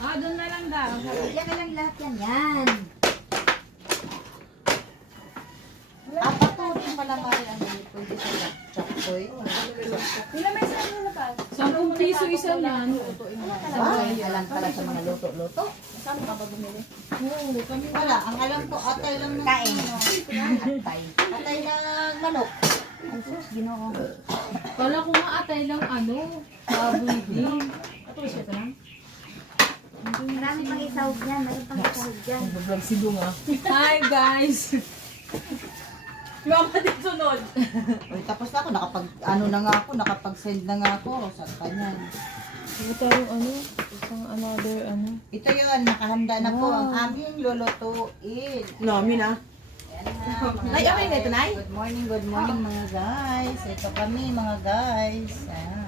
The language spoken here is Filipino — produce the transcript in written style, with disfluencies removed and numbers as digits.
Ah, doon na lang daw. Yan na lang lahat yan. Yan. Apat to din pala nga rin ang pwede sa chakpoy. Ilan may sa na pa? 10 piso isa yan. Alam pala sa mga luto-luto. Saan ka ba bumili? Oo, kami Wala, ang alam ko atay lang ng kain. Atay. Atay ng manok. Ang sus, ginoo. Kala ko nga atay lang baboy din. Ato siya ka lang? Marami pang itawag yan. Meron pang itawag yan. Nag-vlog si Bunga. Hi guys! Mama din sunod. Uy, tapos na ako. Nakapag-send na nga ako. Saan pa yan? Ito tayong isang another Ito yun, nakahanda na po ang aming lulutuin. Nami na. Ayan na, mga Nay, okay na ito, guys. Nay? Good morning mga guys. Ito kami mga guys. Ayan.